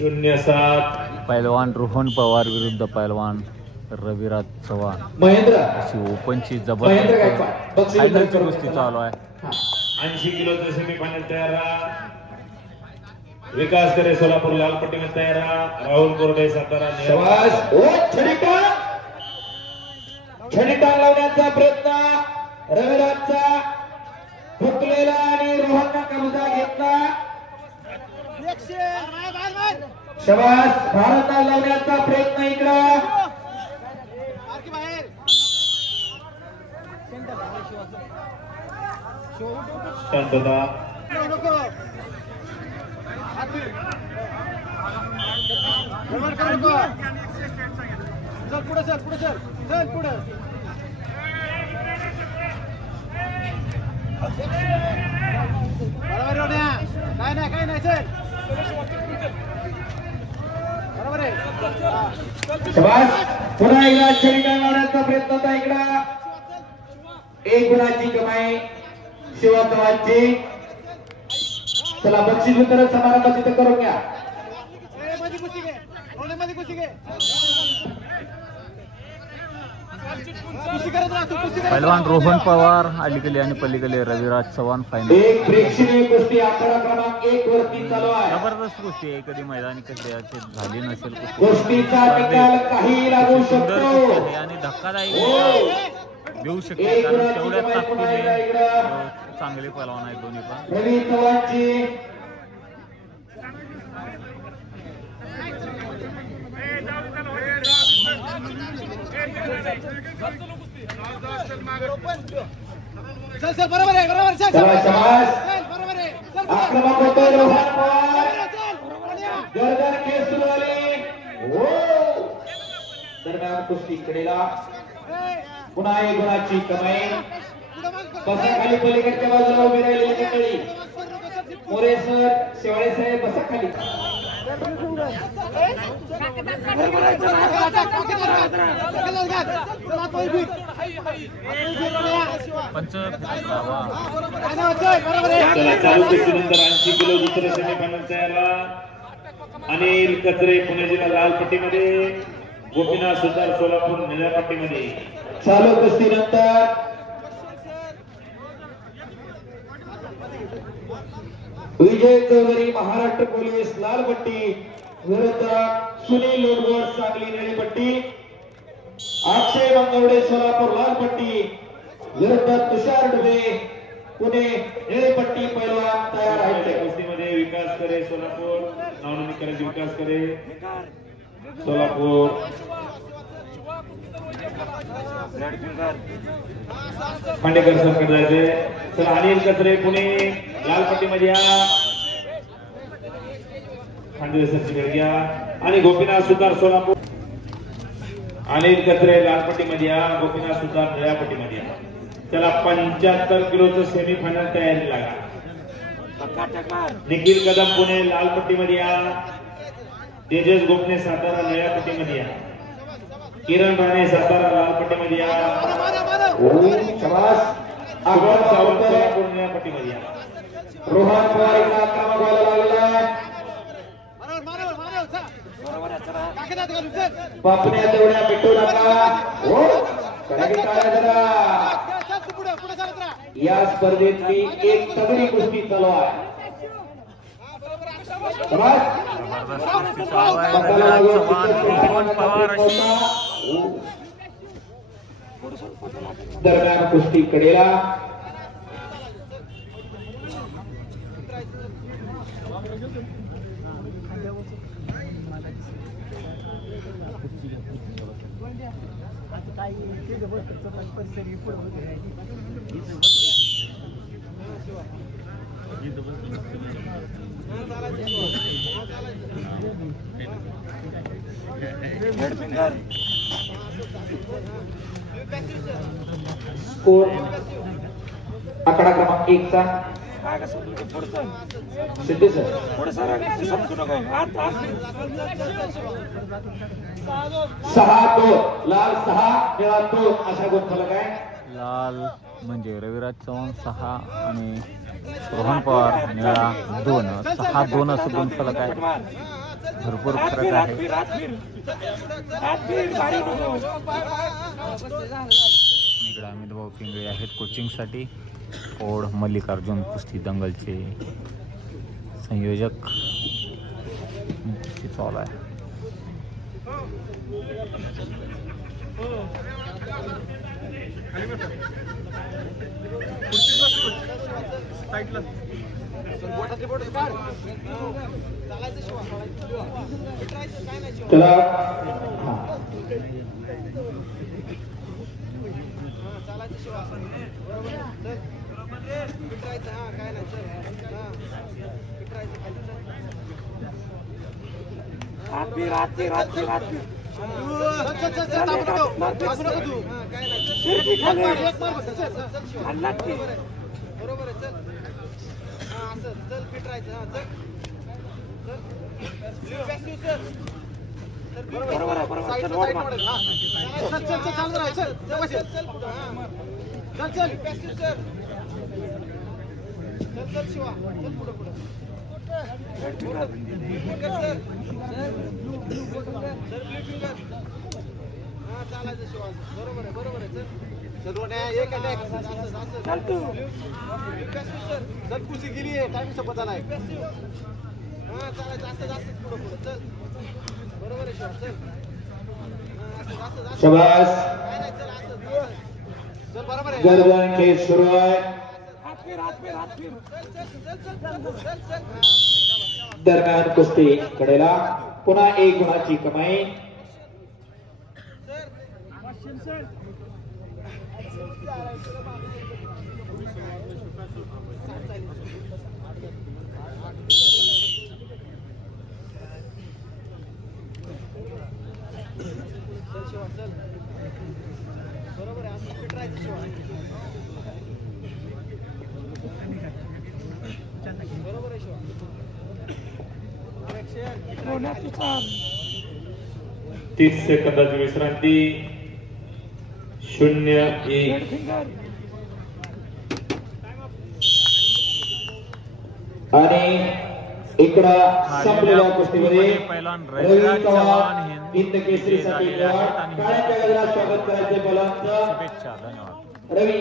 0-7 पैलवान रोहन पवार विरुद्ध पैलवान रविराज चव्हाण महेंद्र अशी ओपनची महेंद्र जबरदस्त गायकवाड बक्षीस फायनलची वितरण कुस्ती चालू आहे. 80 किलोचं सेमीफायनल तयार राहा. विकास करे सोलापूर लाल पट्टी में तयार राहा. राहुल कोरडे सातारा शबाश. ओ छडीटान लावण्याचा प्रयत्न रविराजचा हुकलेला आणि रोहनला कब्जा घेतला. शबाश. भारताला लावण्याचा प्रयत्न इकडं शांतता. चल पुढे चल पुढे बरोबर काय नाही चल बरोबर आहे. शबाश. पुन्हा एकदा छडीटान लावण्याचा प्रयत्न होता इकडं. एक गुणाची कमाई शिवा चव्हाणची. चला बक्षीस वितरण समारंभ तिथे करून घ्या. पैलवान रोहन पवार अलीकडे आणि पलीकडे रविराज चव्हाण फायनल. एक प्रेक्षणीय कुस्ती आकडा क्रमांक 1 वरती चालू आहे. जबरदस्त कुस्ती आहे. कधी मैदानी कधी झाली नसेल कुस्तीचा निकाल काही लागू सुंदर शकतो कुस्ती आहे आणि धक्कादायक देऊ शकते कारण तेवढ्या ताकदीने चांगले पैलवान आहेत दोन्ही पण. रवी चव्हाणची चल बरोबर आहे शबाश. बरोबर आहे. आक्रमक होतोय रोहन पवार. गर्दन खेळ सुरू झाली. हो दरम्यान कुस्ती कडेला पुन्हा एक गुणाची कमाई. बसा खाली पलीकडच्या बाजूला उभी राहिलेली मंडळी. मोरे सर शेवाळे साहेब बसा खाली. पंच चला चालू कुस्तीनंतर 80 किलो दुसरं सेमीफायनल तयार राहा. अनिल कचरे पुणे जिल्हा लाल पट्टीमध्ये. गोपीनाथ सुतार सोलापूर निळ्या पट्टीमध्ये. चालू कुस्तीनंतर विजय चौधरी महाराष्ट्र पोलीस लाल पट्टी विरुद्ध सुनील लोडगोड सांगली निळी पट्टी. अक्षय मंगवडे सोलापूर लाल पट्टी विरुद्ध तुषार डुबे पुणे निळी पट्टी. पैलवान तयार आहेत. कुस्तीमध्ये विकास करे सोलापूर नावनोंदणी करायची. विकास करे सोलापूर. खांडेकर सरकडे जायचे. चला अनिल कचरे पुणे लाल पट्टीमध्ये या. खांडेकर सरकडे घ्या आणि गोपीनाथ सुतार सोलापूर. अनिल कचरे लाल पट्टीमध्ये या. गोपीनाथ सुतार निळ्या पट्टीमध्ये या. चला 75 किलोचं सेमीफायनल तयारी लागा. निखिल कदम पुणे लाल पट्टीमध्ये या. तेजस गोपने सातारा निळ्या पट्टीमध्ये या. किरण राणे सातारा लाल पट्टीमध्ये या. शबाश. सुभाष सावंत सोलापूर निळ्या पट्टीमध्ये या. रोहन पवार इकडे आक्रमक व्हायला लागला. बापण्या तेवढ्या भेटू नका. हो कडकी टाळ्या जरा. या स्पर्धेतली एक तगडी कुस्ती चालू आहे. दरम्यान कुस्ती कडेला स्कोर आकडा क्रमांक 1 चा सिद्धू सर पुढे सर समजू नका 6-2 लाल 6 निळा 2 असा गुणफलक आहे. लाल म्हणजे रविराज चव्हाण 6 आणि रोहन पवार निळा 2 6-2 असं गुणफलक आहे. भरपूर फरक आहे. इकडे अमित भाऊ पिंगळे आहेत कोचिंगसाठी. ओढ मल्लिकार्जुन कुस्ती दंगलचे संयोजक कुस्ती चालू आहे. चला बरोबर आहे चल असं चल फिट राहायचं बरोबर आहे बरोबर चल चल चल चालू राहा चल चल चल चल चल पॅसिव्ह सर चल चल शिवा चल पुढे पुढे चालायचं शिवा बरोबर आहे चल चल एक अटॅक चल तू सर चल कुशी गेली आहे टाइम संपत नाही हा चालायचं असं जास्त पुढे पुढे चल बरोबर आहे शिवा चल शाबास. काय नाही चल असं चल बरोबर आहे गर्दन खेळ सुरू आहे. दरम्यान कुस्ती कडेला पुन्हा 1 गुणाची कमाई. बरोबर आहे असं फिट राहायचं शिवा बरोबर आहे शिवा 30 सेकंदाची विश्रांती. 0-1. आणि इकडं संपलेल्या कुस्तीमध्ये पैलवान रवी रविराज चव्हाण चव्हाण हिंद केसरीसाठी झालेले आहेत आणि काळ्या पगडीला स्वागत करायचे पैलवानचं शुभेच्छा. धन्यवाद. रवी